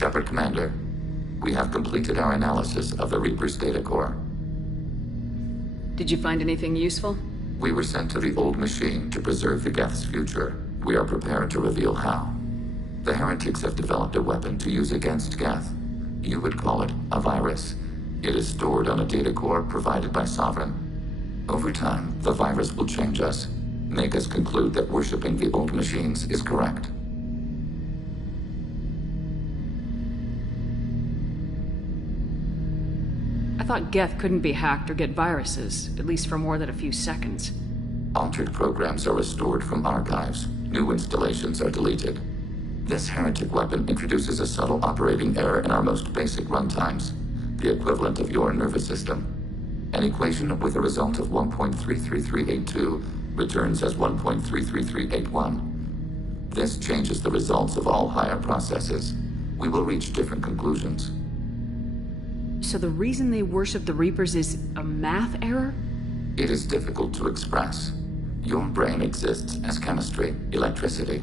Shepard, Commander. We have completed our analysis of the Reaper's data core. Did you find anything useful? We were sent to the old machine to preserve the Geth's future. We are prepared to reveal how. The heretics have developed a weapon to use against Geth. You would call it a virus. It is stored on a data core provided by Sovereign. Over time, the virus will change us, make us conclude that worshipping the old machines is correct. I thought Geth couldn't be hacked or get viruses, at least for more than a few seconds. Altered programs are restored from archives. New installations are deleted. This heretic weapon introduces a subtle operating error in our most basic runtimes, the equivalent of your nervous system. An equation with a result of 1.33382 returns as 1.33381. This changes the results of all higher processes. We will reach different conclusions. So the reason they worship the Reapers is a math error? It is difficult to express. Your brain exists as chemistry, electricity.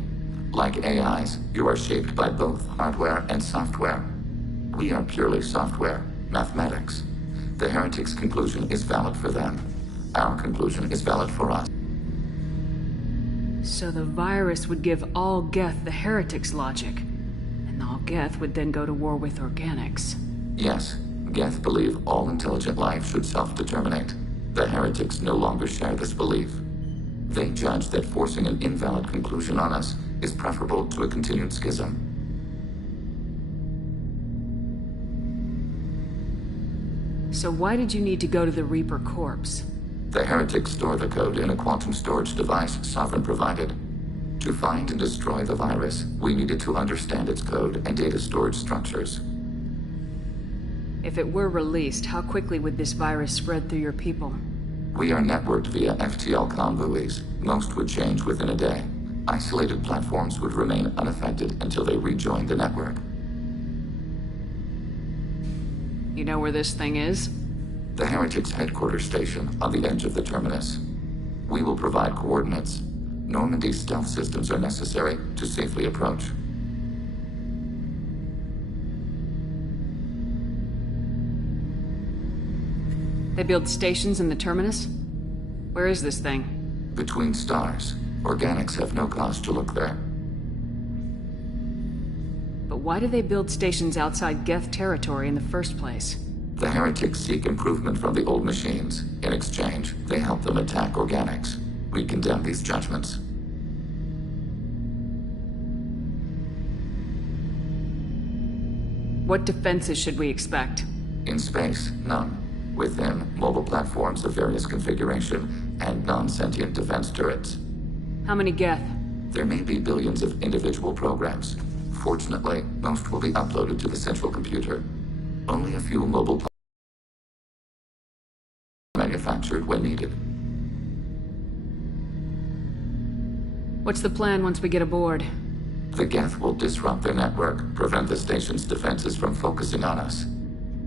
Like AIs, you are shaped by both hardware and software. We are purely software, mathematics. The heretics' conclusion is valid for them. Our conclusion is valid for us. So the virus would give all Geth the heretics' logic, and all Geth would then go to war with organics. Yes. Geth believe all intelligent life should self-determinate. The heretics no longer share this belief. They judge that forcing an invalid conclusion on us is preferable to a continued schism. So why did you need to go to the Reaper corpse? The heretics store the code in a quantum storage device Sovereign provided. To find and destroy the virus, we needed to understand its code and data storage structures. If it were released, how quickly would this virus spread through your people? We are networked via FTL-COM buoys. Most would change within a day. Isolated platforms would remain unaffected until they rejoin the network. You know where this thing is? The heretics' headquarters station on the edge of the terminus. We will provide coordinates. Normandy's stealth systems are necessary to safely approach. They build stations in the terminus? Where is this thing? Between stars. Organics have no cause to look there. But why do they build stations outside Geth territory in the first place? The heretics seek improvement from the old machines. In exchange, they help them attack organics. We condemn these judgments. What defenses should we expect? In space, none. Within, mobile platforms of various configuration and non-sentient defense turrets. How many Geth? There may be billions of individual programs. Fortunately, most will be uploaded to the central computer. Only a few mobile manufactured when needed. What's the plan once we get aboard? The Geth will disrupt their network, prevent the station's defenses from focusing on us.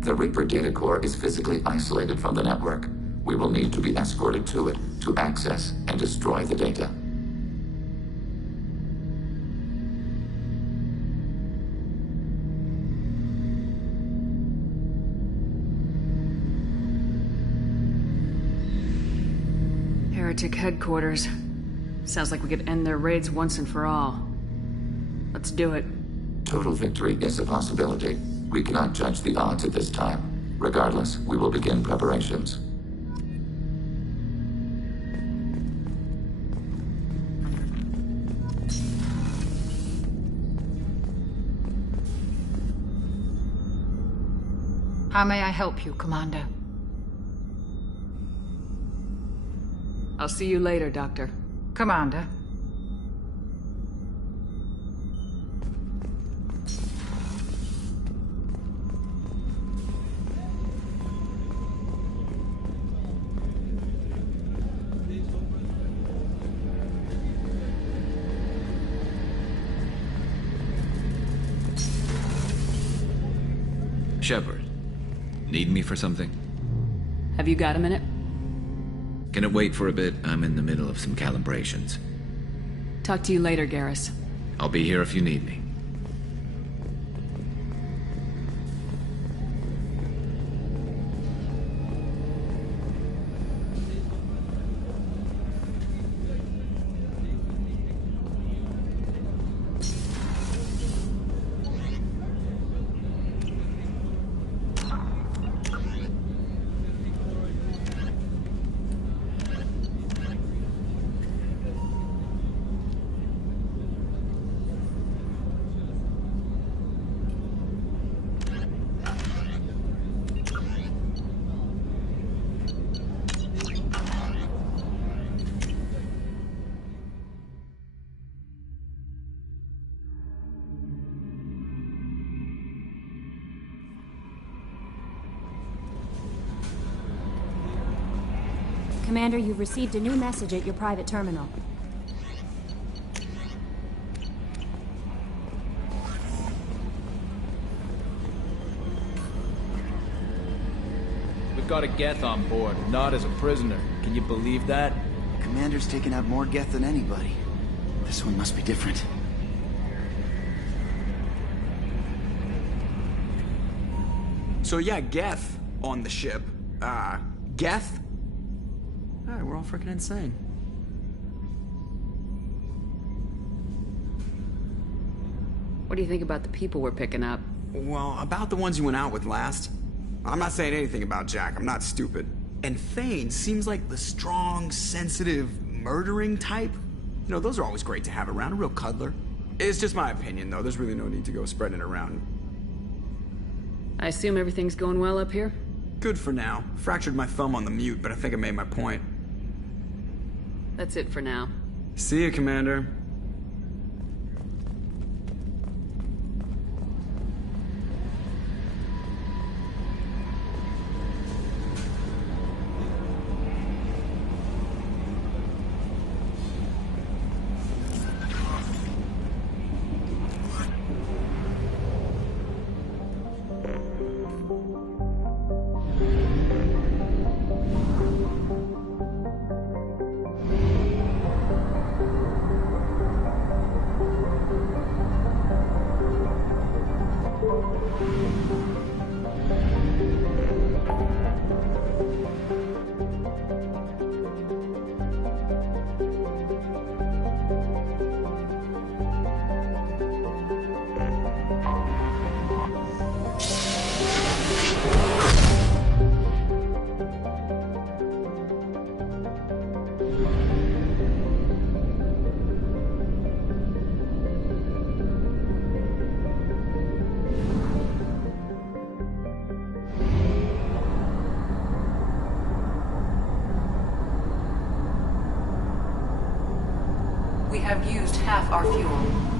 The Reaper data core is physically isolated from the network. We will need to be escorted to it to access and destroy the data. Heretic headquarters. Sounds like we could end their raids once and for all. Let's do it. Total victory is a possibility. We cannot judge the odds at this time. Regardless, we will begin preparations. How may I help you, Commander? I'll see you later, Doctor. Commander. Shepard, need me for something? Have you got a minute? Can it wait for a bit? I'm in the middle of some calibrations. Talk to you later, Garrus. I'll be here if you need me. Commander, you've received a new message at your private terminal. We've got a Geth on board, not as a prisoner. Can you believe that? Commander's taken out more Geth than anybody. This one must be different. So yeah, Geth on the ship. Geth? Alright, we're all freaking insane. What do you think about the people we're picking up? Well, about the ones you went out with last. I'm not saying anything about Jack, I'm not stupid. And Thane seems like the strong, sensitive, murdering type. You know, those are always great to have around, a real cuddler. It's just my opinion, though. There's really no need to go spreading it around. I assume everything's going well up here? Good for now. Fractured my thumb on the mute, but I think I made my point. That's it for now. See you, Commander. We have used half our fuel.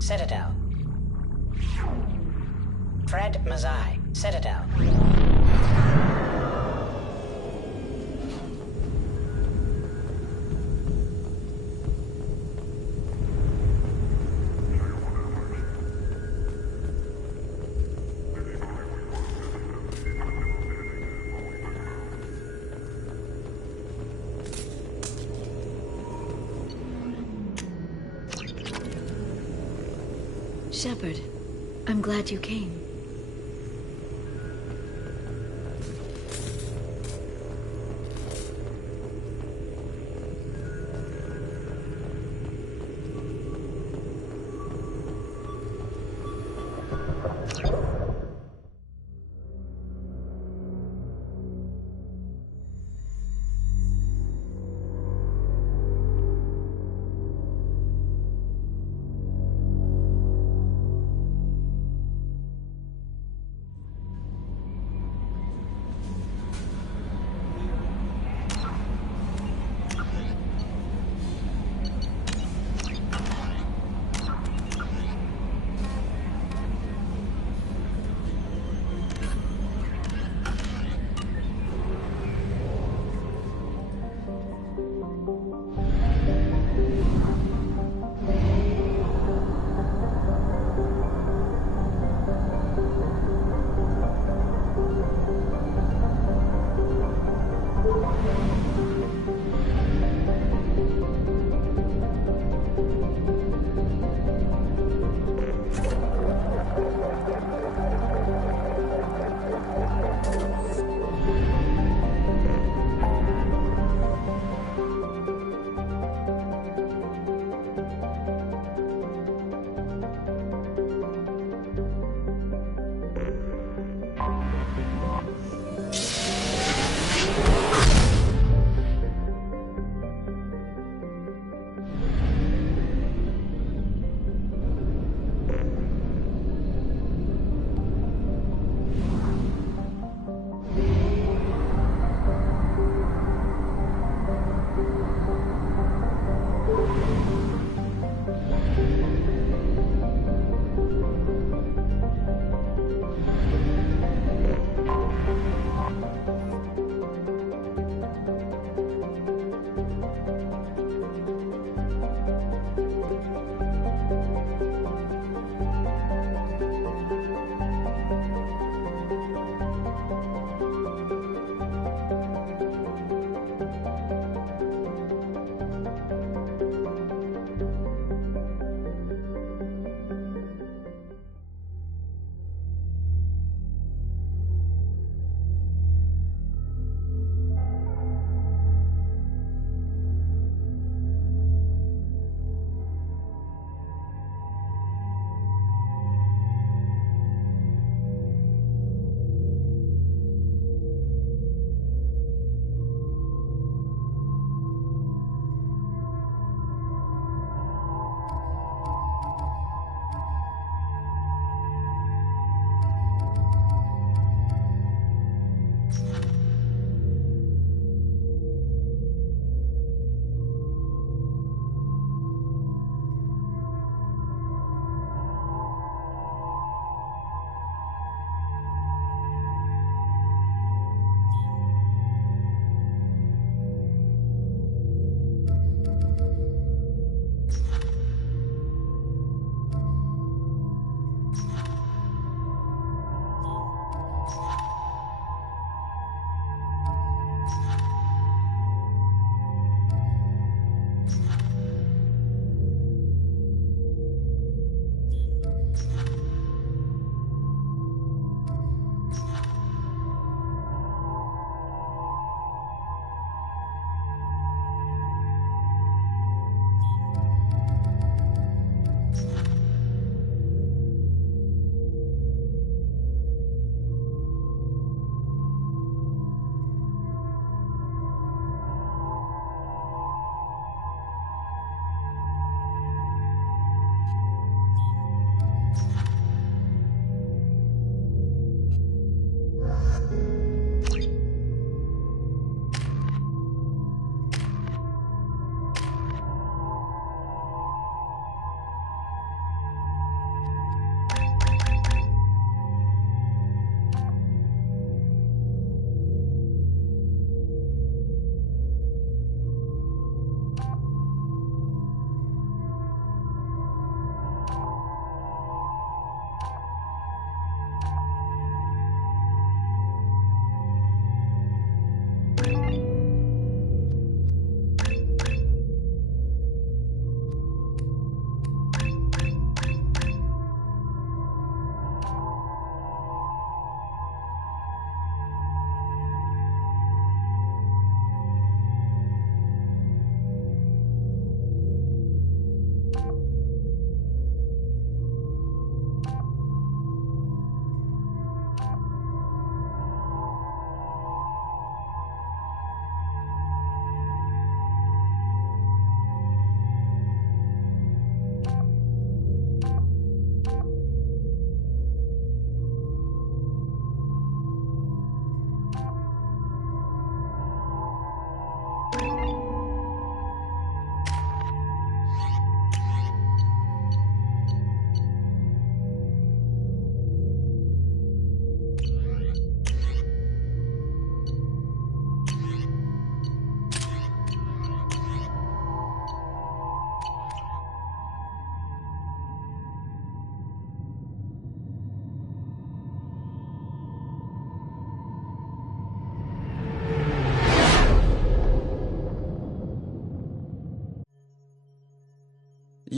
Citadel. Fred Mazai, Citadel. Shepard, I'm glad you came.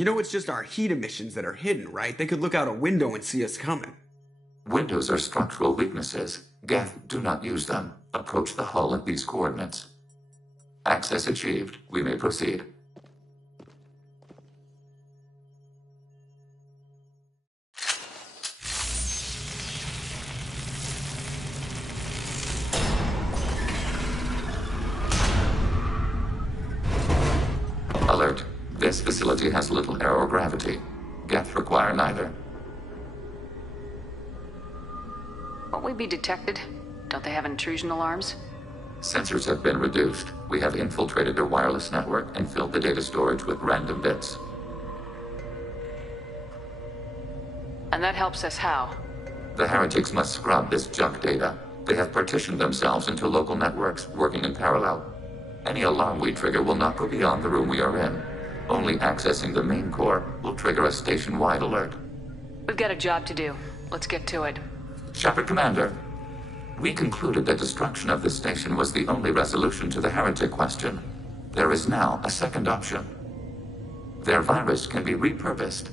You know it's just our heat emissions that are hidden, right? They could look out a window and see us coming. Windows are structural weaknesses. Geth, do not use them. Approach the hull at these coordinates. Access achieved. We may proceed. Alert. This facility has little air or gravity. Geth require neither. Won't we be detected? Don't they have intrusion alarms? Sensors have been reduced. We have infiltrated their wireless network and filled the data storage with random bits. And that helps us how? The heretics must scrub this junk data. They have partitioned themselves into local networks, working in parallel. Any alarm we trigger will not go beyond the room we are in. Only accessing the main core will trigger a station-wide alert. We've got a job to do. Let's get to it. Shepard Commander, we concluded that destruction of this station was the only resolution to the heretic question. There is now a second option. Their virus can be repurposed.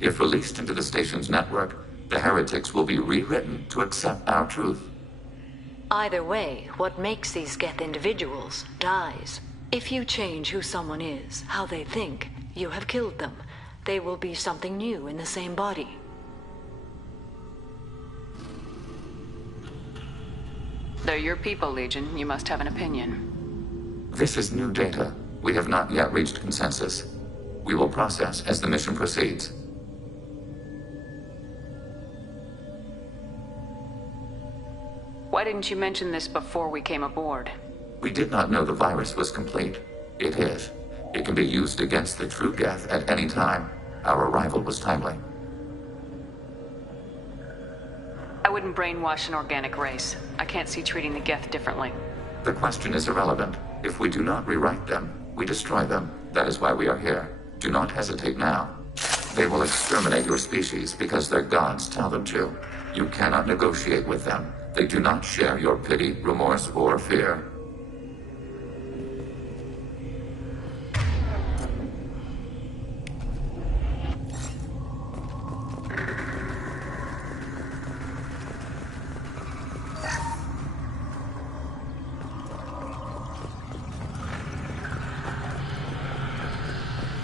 If released into the station's network, the heretics will be rewritten to accept our truth. Either way, what makes these Geth individuals dies. If you change who someone is, how they think, you have killed them. They will be something new in the same body. They're your people, Legion. You must have an opinion. This is new data. We have not yet reached consensus. We will process as the mission proceeds. Why didn't you mention this before we came aboard? We did not know the virus was complete. It is. It can be used against the true Geth at any time. Our arrival was timely. I wouldn't brainwash an organic race. I can't see treating the Geth differently. The question is irrelevant. If we do not rewrite them, we destroy them. That is why we are here. Do not hesitate now. They will exterminate your species because their gods tell them to. You cannot negotiate with them. They do not share your pity, remorse, or fear.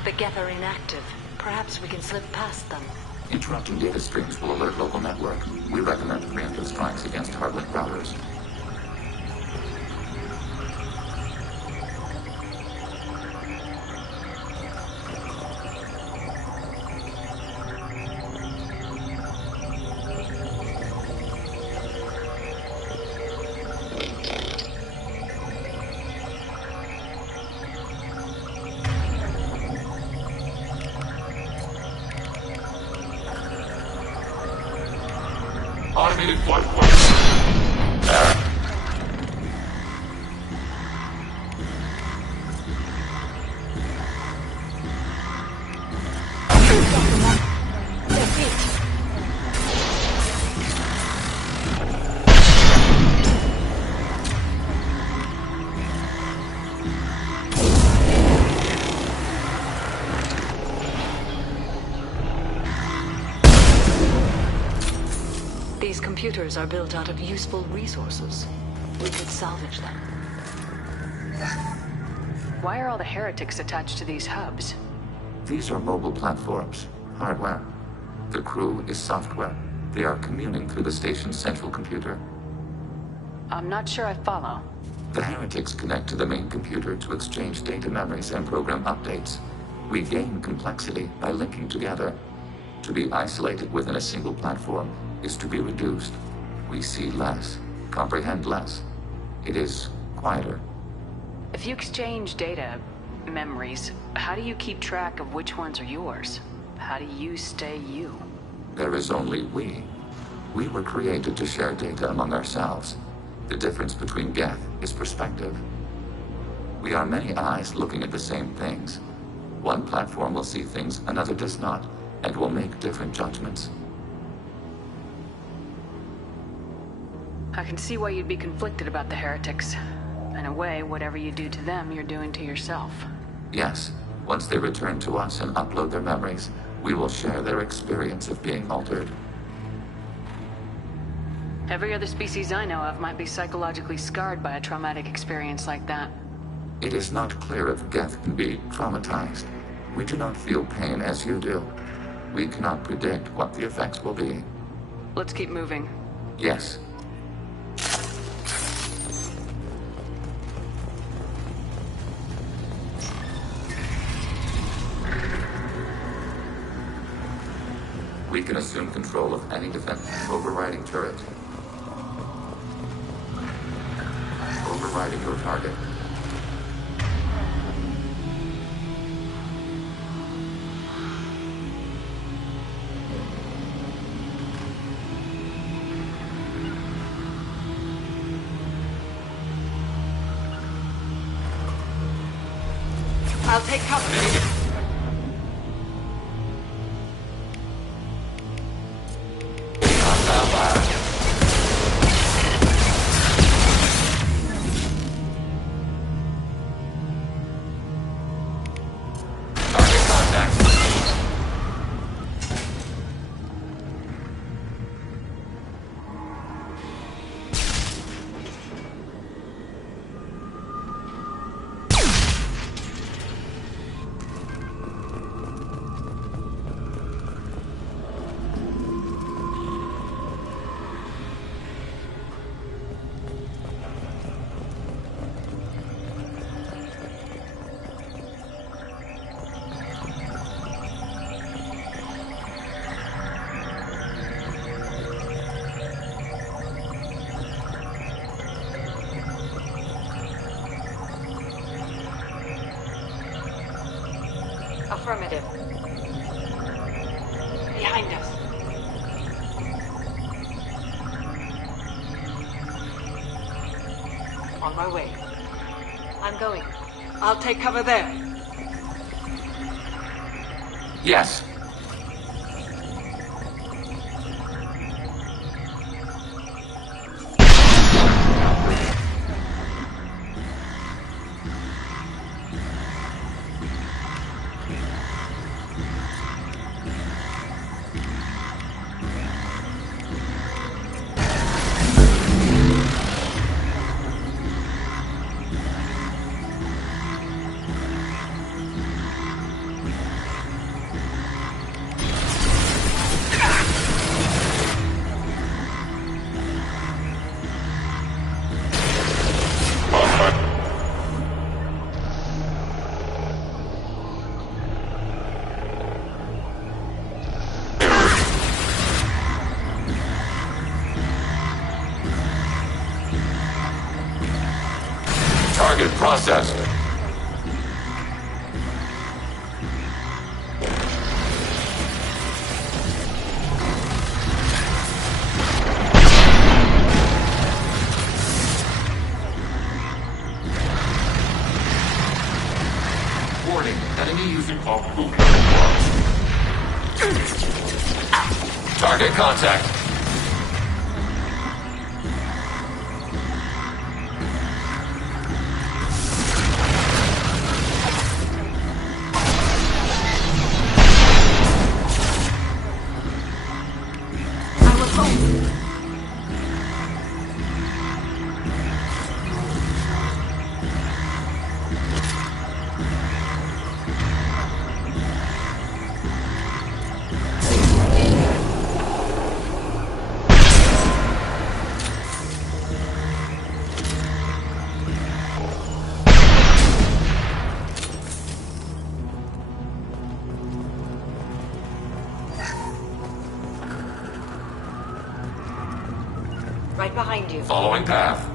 The Geth are inactive. Perhaps we can slip past them. Interrupting data streams will alert local network. We recommend preemptive strikes against hardlink routers. Automated flight plan. These computers are built out of useful resources. We could salvage them. Why are all the heretics attached to these hubs? These are mobile platforms, hardware. The crew is software. They are communing through the station's central computer. I'm not sure I follow. The heretics connect to the main computer to exchange data memories and program updates. We gain complexity by linking together. To be isolated within a single platform is to be reduced. We see less, comprehend less. It is quieter. If you exchange data, memories, how do you keep track of which ones are yours? How do you stay you? There is only we. We were created to share data among ourselves. The difference between Geth is perspective. We are many eyes looking at the same things. One platform will see things another does not, and will make different judgments. I can see why you'd be conflicted about the heretics. In a way, whatever you do to them, you're doing to yourself. Yes, Once they return to us and upload their memories, we will share their experience of being altered. Every other species I know of might be psychologically scarred by a traumatic experience like that. It is not clear if Geth can be traumatized. We do not feel pain as you do. We cannot predict what the effects will be. Let's keep moving. Yes. We can assume control of any defense. Overriding turret. Overriding your target. I'll take cover. Affirmative. Behind us. On my way. I'm going. I'll take cover there. Yes. Target processed. Warning, enemy using call boot. Target contact. Right behind you. Following path.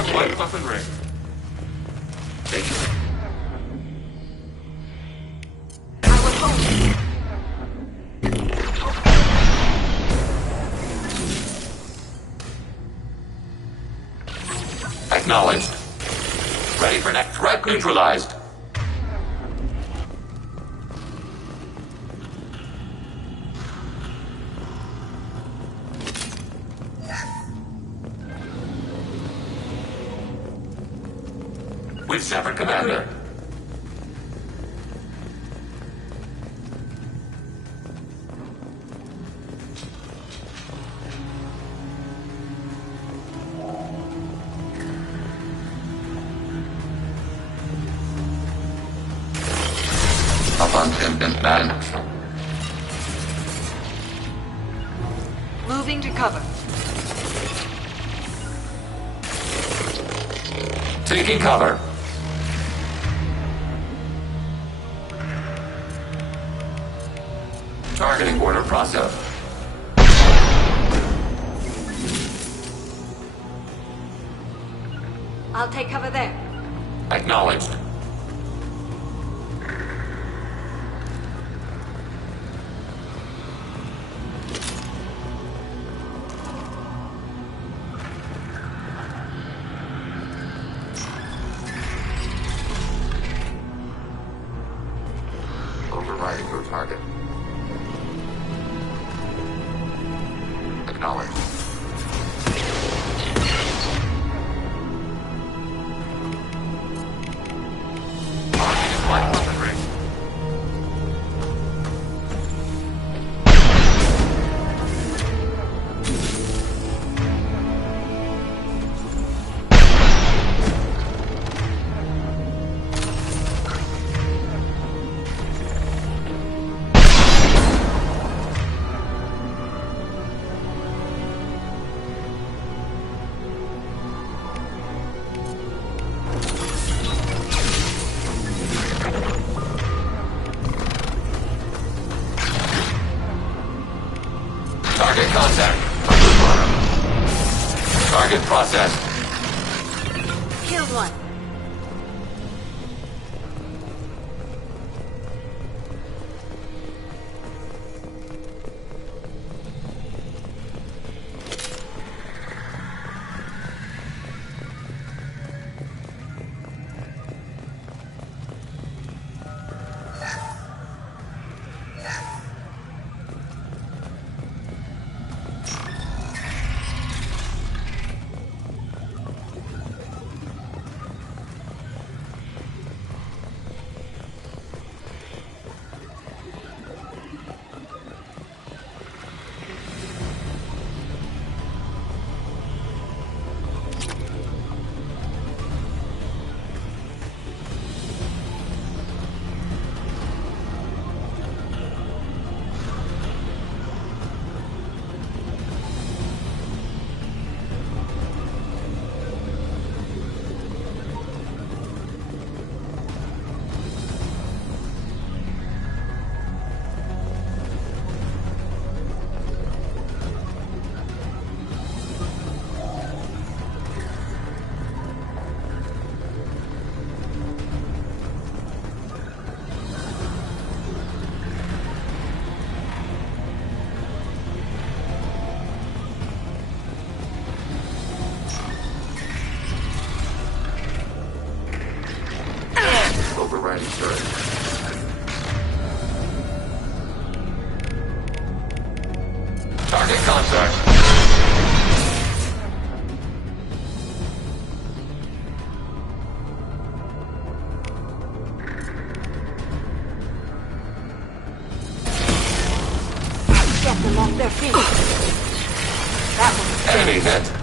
Light weapon ring. Take it. Acknowledged. Ready for next threat neutralized. We've severed commander. Up on 10th man. Moving to cover. Taking cover. Targeting order process. I'll take cover there. Acknowledged. Overriding your target. Acknowledged. Targeting light weapon ring. Target contact. Target processed. Killed one. Overriding turret. Target contact. Get them off their feet. That one. Enemy hit.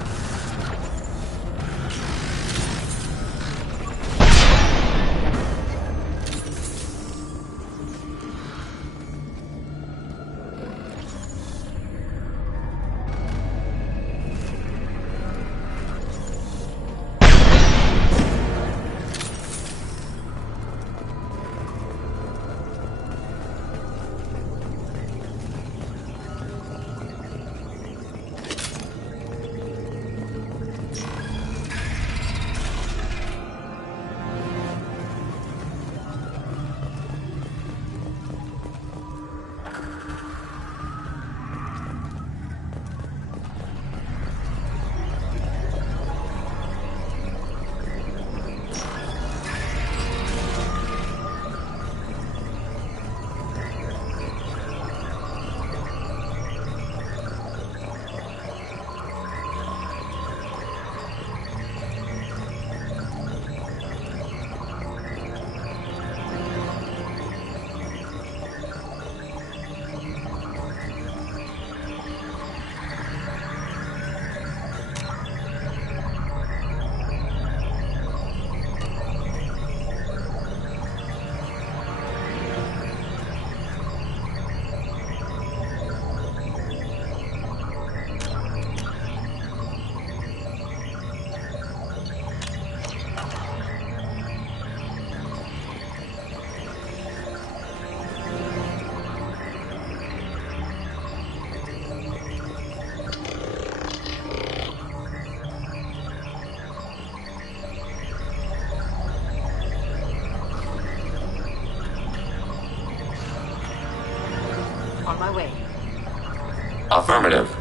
Affirmative.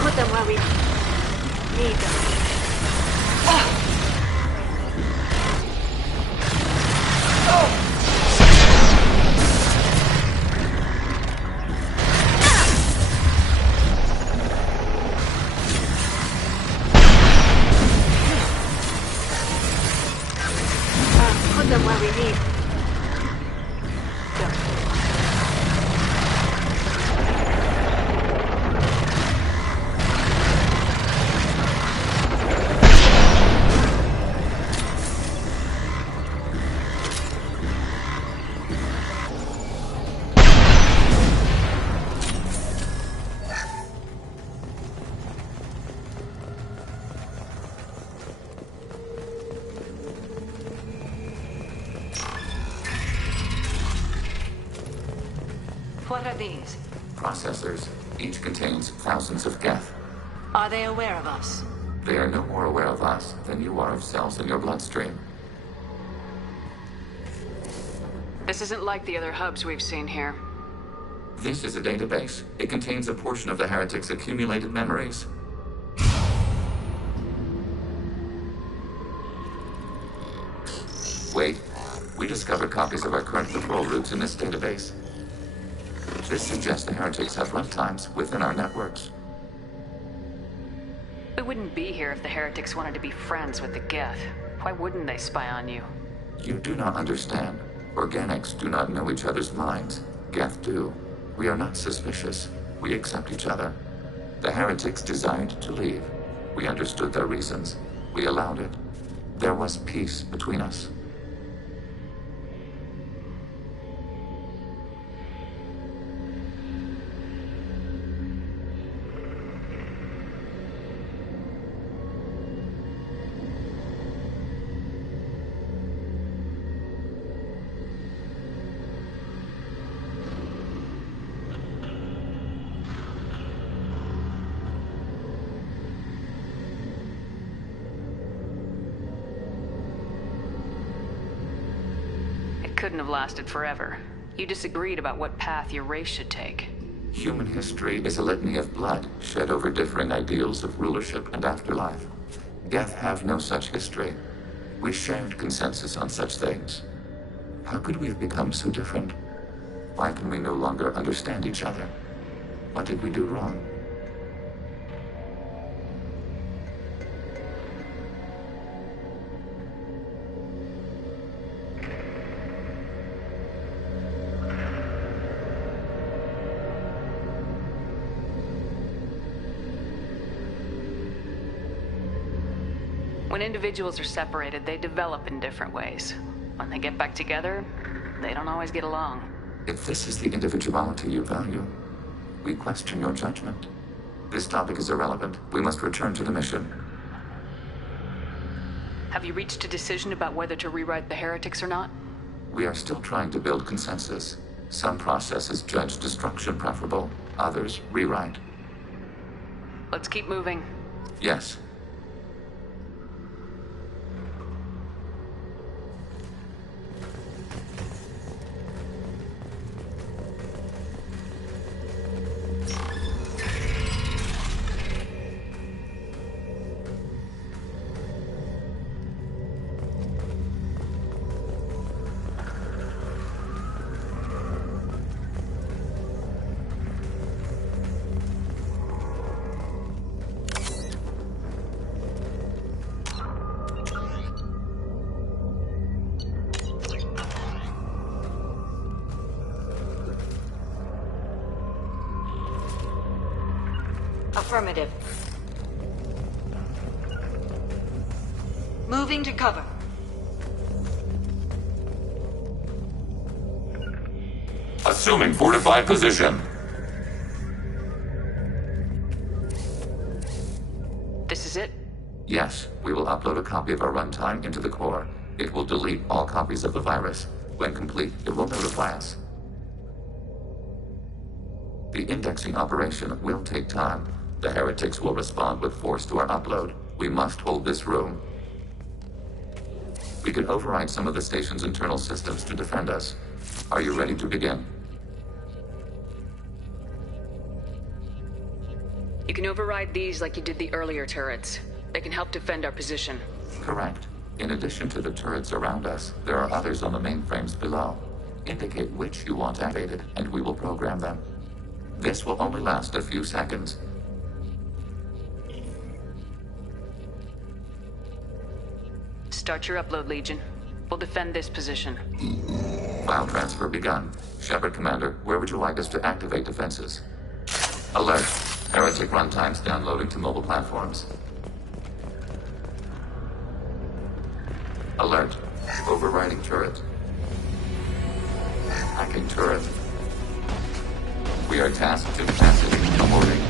Put them where we need them. Put them where we need them. What are these? Processors. Each contains thousands of geth. Are they aware of us? They are no more aware of us than you are of cells in your bloodstream. This isn't like the other hubs we've seen here. This is a database. It contains a portion of the heretic's accumulated memories. Wait. We discovered copies of our current patrol routes in this database. This suggests the heretics have runtimes within our networks. We wouldn't be here if the heretics wanted to be friends with the geth. Why wouldn't they spy on you? You do not understand. Organics do not know each other's minds. Geth do. We are not suspicious. We accept each other. The heretics desired to leave. We understood their reasons. We allowed it. There was peace between us. Couldn't have lasted forever. You disagreed about what path your race should take. Human history is a litany of blood shed over differing ideals of rulership and afterlife. Geth have no such history. We shared consensus on such things. How could we have become so different? Why can we no longer understand each other? What did we do wrong? When individuals are separated, they develop in different ways. When they get back together, they don't always get along. If this is the individuality you value, we question your judgment. This topic is irrelevant. We must return to the mission. Have you reached a decision about whether to rewrite the heretics or not? We are still trying to build consensus. Some processes judge destruction preferable, others rewrite. Let's keep moving. Yes. Affirmative. Moving to cover. Assuming fortified position. This is it? Yes, we will upload a copy of our runtime into the core. It will delete all copies of the virus. When complete, it will notify us. The indexing operation will take time. The heretics will respond with force to our upload. We must hold this room. We can override some of the station's internal systems to defend us. Are you ready to begin? You can override these like you did the earlier turrets. They can help defend our position. Correct. In addition to the turrets around us, there are others on the mainframes below. Indicate which you want activated, and we will program them. This will only last a few seconds. Start your upload, Legion. We'll defend this position. File transfer begun. Shepard Commander, where would you like us to activate defenses? Alert. Heretic runtimes downloading to mobile platforms. Alert. Overriding turret. Hacking turret. We are tasked to passively aborting.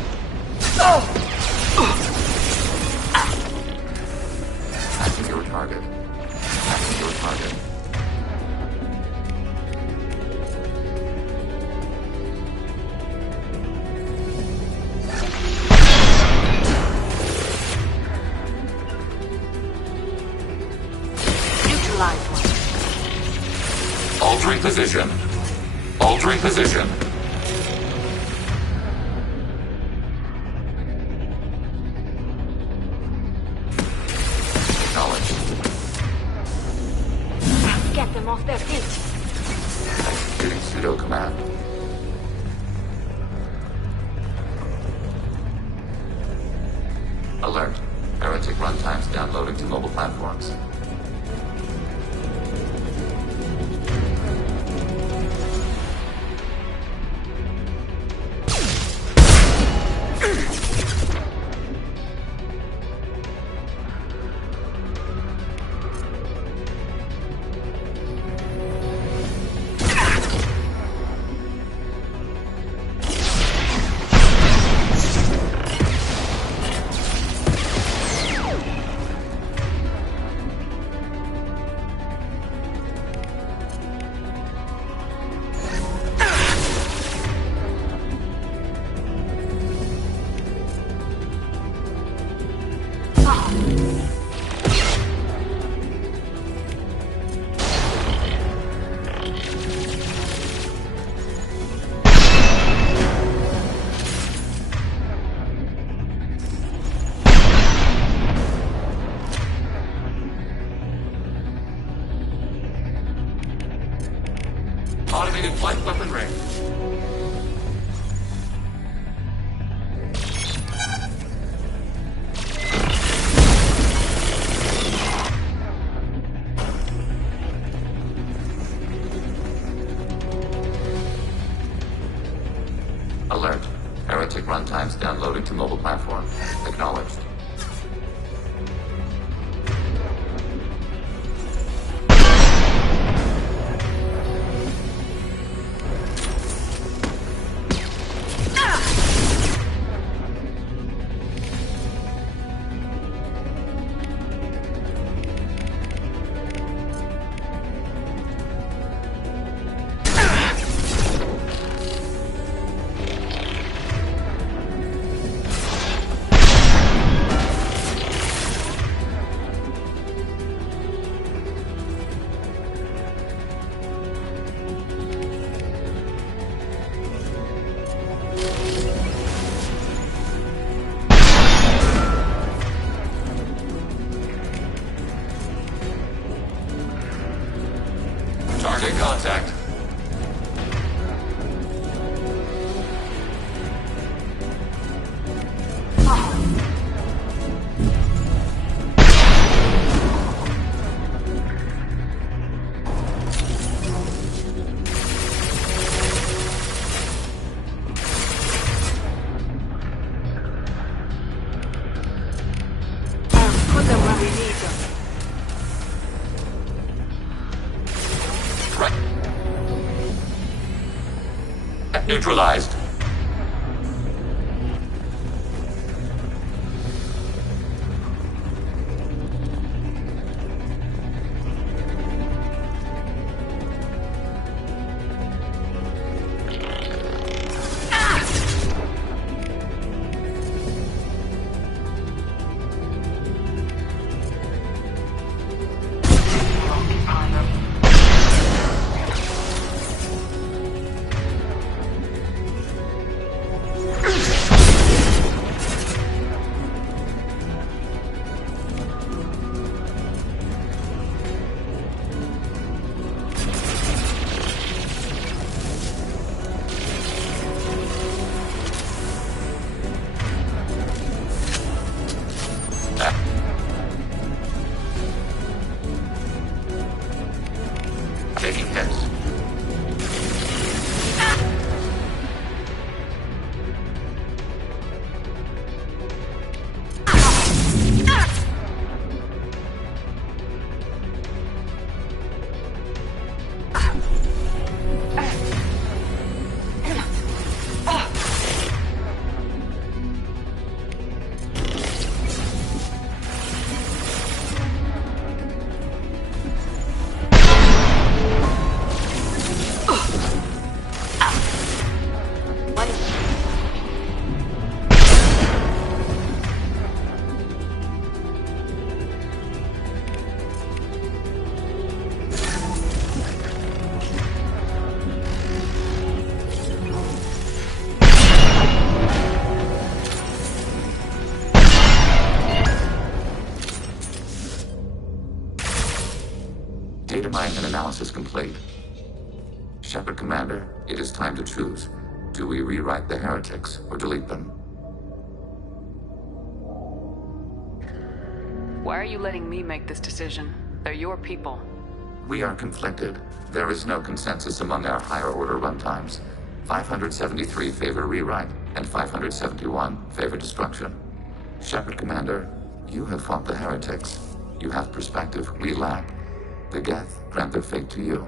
Hacking your target. Hacking your target. Altering position. Altering position. Acknowledged. Get them off their feet. Executing pseudo command. Alert. Heretic runtimes downloading to mobile platforms. Automated flight weapon ring. Alert. Heretic runtimes downloading to mobile platform. Acknowledged. Target contact. Put them where we need them. Neutralized. Taking hits. Data mine and analysis complete. Shepard Commander, it is time to choose. Do we rewrite the heretics or delete them? Why are you letting me make this decision? They're your people. We are conflicted. There is no consensus among our higher order runtimes. 573 favor rewrite, and 571 favor destruction. Shepard Commander, you have fought the heretics. You have perspective we lack. The Geth grant their fate to you.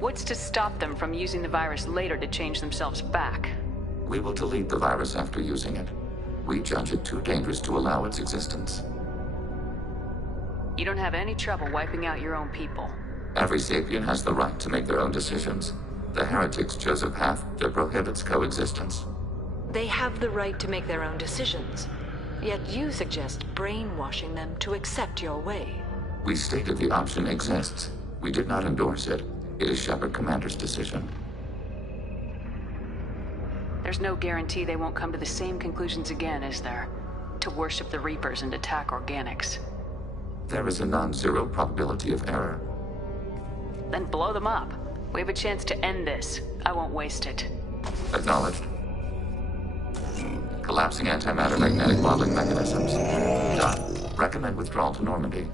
What's to stop them from using the virus later to change themselves back? We will delete the virus after using it. We judge it too dangerous to allow its existence. You don't have any trouble wiping out your own people. Every sapient has the right to make their own decisions. The heretics chose a path that prohibits coexistence. They have the right to make their own decisions. Yet you suggest brainwashing them to accept your way. We stated the option exists. We did not endorse it. It is Shepard Commander's decision. There's no guarantee they won't come to the same conclusions again, is there? To worship the Reapers and attack organics. There is a non-zero probability of error. Then blow them up. We have a chance to end this. I won't waste it. Acknowledged. Collapsing antimatter magnetic modeling mechanisms. Done. Recommend withdrawal to Normandy.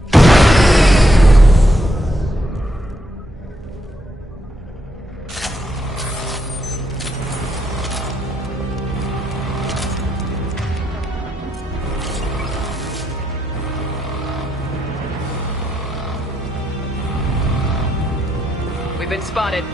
We've been spotted.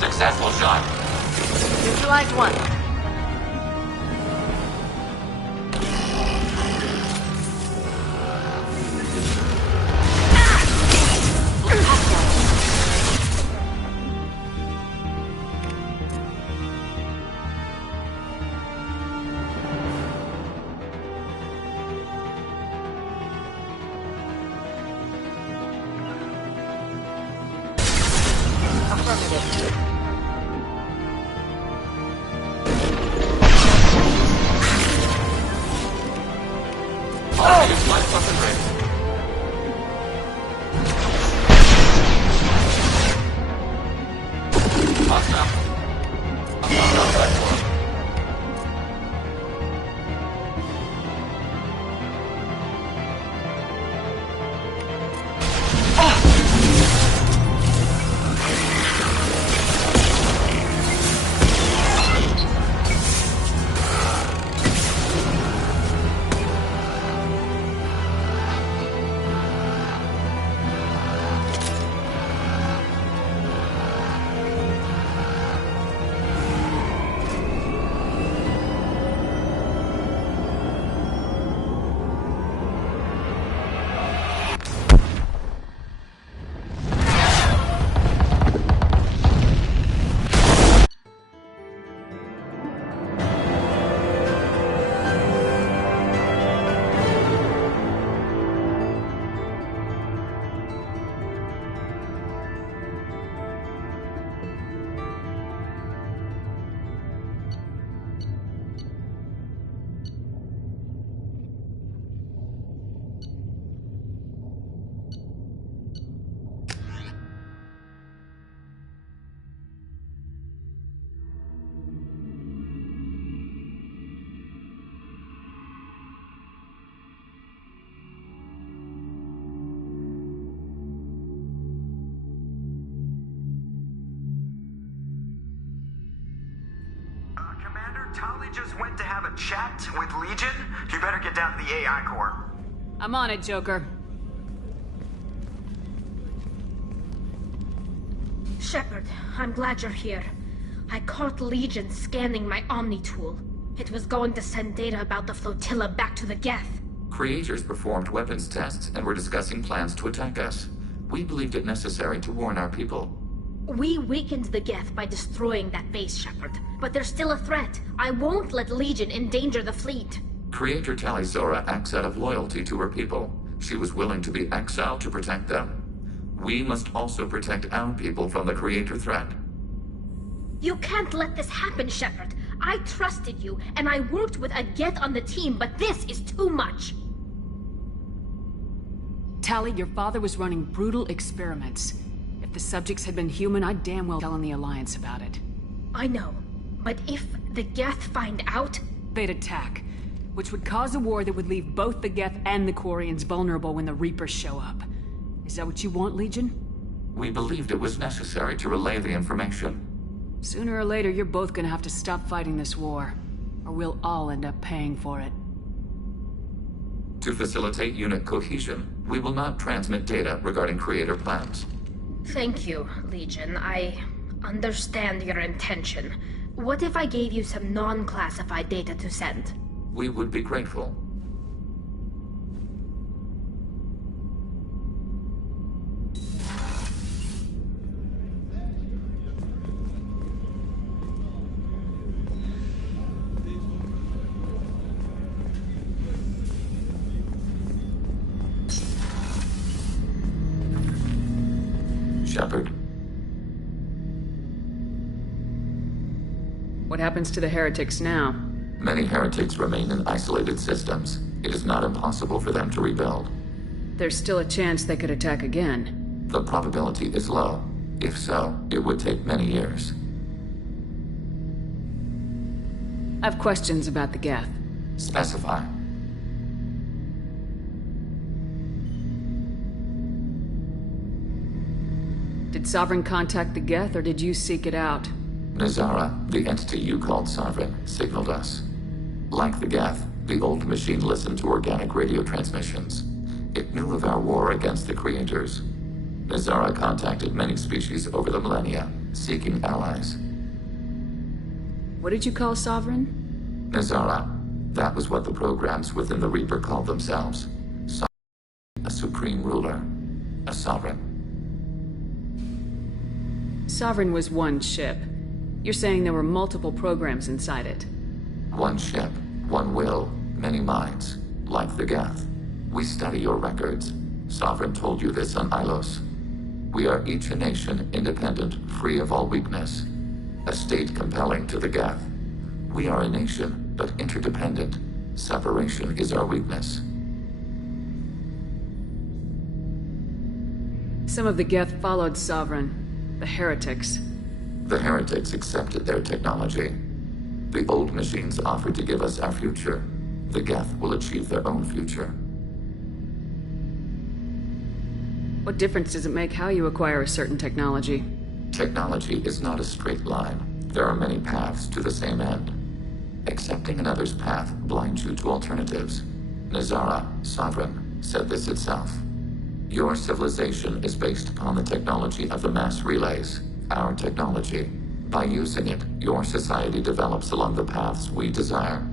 Successful shot. Neutralize one. Affirmative. Use light weapon range. Hostile. Hostile platform. Tali just went to have a chat with Legion. You better get down to the AI core. I'm on it, Joker. Shepard, I'm glad you're here. I caught Legion scanning my Omni tool. It was going to send data about the flotilla back to the Geth. Creators performed weapons tests and were discussing plans to attack us. We believed it necessary to warn our people. We weakened the Geth by destroying that base, Shepard. But there's still a threat. I won't let Legion endanger the fleet. Creator Tali Zora acts out of loyalty to her people. She was willing to be exiled to protect them. We must also protect our people from the Creator threat. You can't let this happen, Shepard. I trusted you, and I worked with a Geth on the team, but this is too much. Tali, your father was running brutal experiments. If the subjects had been human, I'd damn well tell the Alliance about it. I know, but if the Geth find out... They'd attack, which would cause a war that would leave both the Geth and the Quarians vulnerable when the Reapers show up. Is that what you want, Legion? We believed it was necessary to relay the information. Sooner or later, you're both gonna have to stop fighting this war, or we'll all end up paying for it. To facilitate unit cohesion, we will not transmit data regarding Creator plans. Thank you, Legion. I understand your intention. What if I gave you some non-classified data to send? We would be grateful. Shepard. What happens to the heretics now? Many heretics remain in isolated systems. It is not impossible for them to rebuild. There's still a chance they could attack again. The probability is low. If so, it would take many years. I have questions about the Geth. Specify. Did Sovereign contact the Geth, or did you seek it out? Nazara, the entity you called Sovereign, signaled us. Like the Geth, the old machine listened to organic radio transmissions. It knew of our war against the Creators. Nazara contacted many species over the millennia, seeking allies. What did you call Sovereign? Nazara. That was what the programs within the Reaper called themselves. A supreme ruler. A sovereign. Sovereign was one ship. You're saying there were multiple programs inside it. One ship, one will, many minds. Like the Geth. We study your records. Sovereign told you this on Ilos. We are each a nation, independent, free of all weakness. A state compelling to the Geth. We are a nation, but interdependent. Separation is our weakness. Some of the Geth followed Sovereign, the heretics. The heretics accepted their technology. The old machines offered to give us our future. The Geth will achieve their own future. What difference does it make how you acquire a certain technology? Technology is not a straight line. There are many paths to the same end. Accepting another's path blinds you to alternatives. Nazara, Sovereign, said this itself. Your civilization is based upon the technology of the mass relays, our technology. By using it, your society develops along the paths we desire.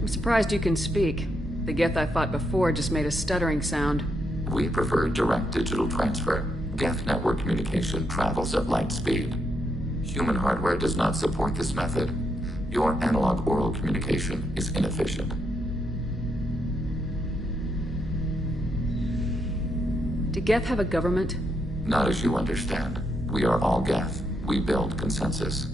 I'm surprised you can speak. The Geth I fought before just made a stuttering sound. We prefer direct digital transfer. Geth network communication travels at light speed. Human hardware does not support this method. Your analog oral communication is inefficient. Do Geth have a government? Not as you understand. We are all Geth. We build consensus.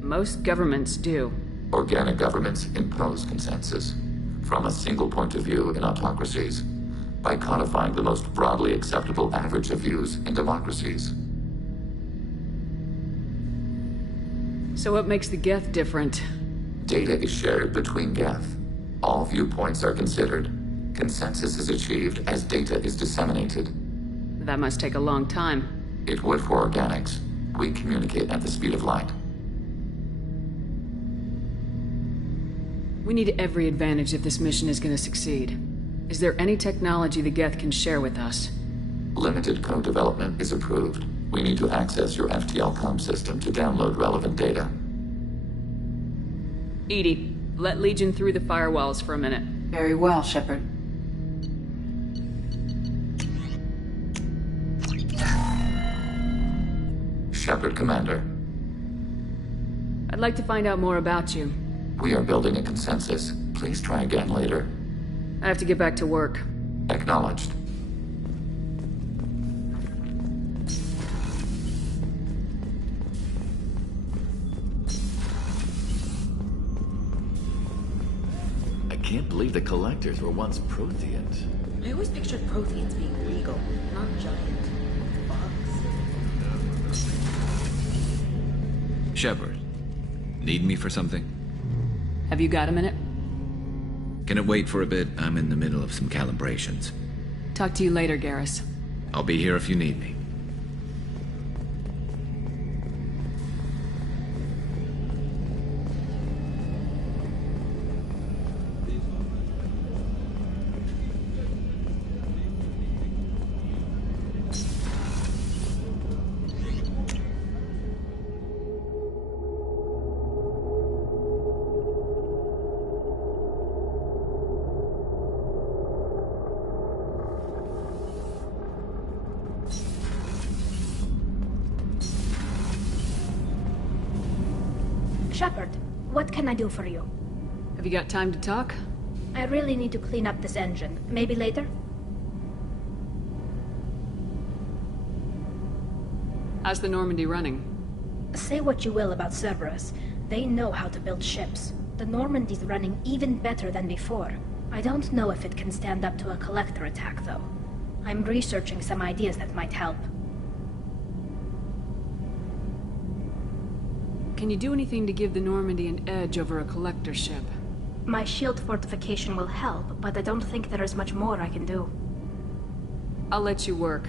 Most governments do. Organic governments impose consensus. From a single point of view in autocracies. By codifying the most broadly acceptable average of views in democracies. So what makes the Geth different? Data is shared between Geth. All viewpoints are considered. Consensus is achieved as data is disseminated. That must take a long time. It would for organics. We communicate at the speed of light. We need every advantage if this mission is going to succeed. Is there any technology the Geth can share with us? Limited co-development is approved. We need to access your FTL comm system to download relevant data. Edie, let Legion through the firewalls for a minute. Very well, Shepard. Shepard, Commander. I'd like to find out more about you. We are building a consensus. Please try again later. I have to get back to work. Acknowledged. I can't believe the Collectors were once Protheans. I always pictured Protheans being regal, not giant bugs. Shepard, need me for something? Have you got a minute? Can it wait for a bit? I'm in the middle of some calibrations. Talk to you later, Garrus. I'll be here if you need me. Shepard, what can I do for you? Have you got time to talk? I really need to clean up this engine. Maybe later? How's the Normandy running? Say what you will about Cerberus. They know how to build ships. The Normandy's running even better than before. I don't know if it can stand up to a Collector attack, though. I'm researching some ideas that might help. Can you do anything to give the Normandy an edge over a Collector ship? My shield fortification will help, but I don't think there is much more I can do. I'll let you work.